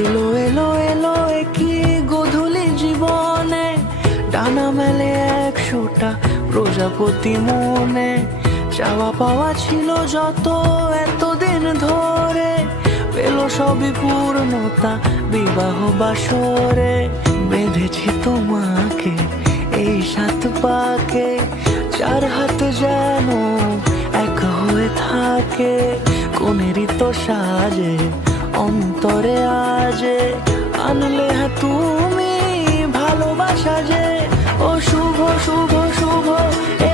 এলো এলো এলো একই গধূলি জীবনে, ডানা মেলে 100টা প্রজাপতি মনে। চাওয়া পাওয়া ছিল যত এতদিন ধরে, পেল সবই পূর্ণতা বিবাহ বাসরে। বেঁধেছি তোমাকে এই 7 পাকে, 4 হাত যেন এক হয়ে থাকে। কোনেরই তো সাজে অন্তরে আজে, আনলে হ্যাঁ তুমি ভালোবাসা যে। ও শুভ শুভ শুভ এ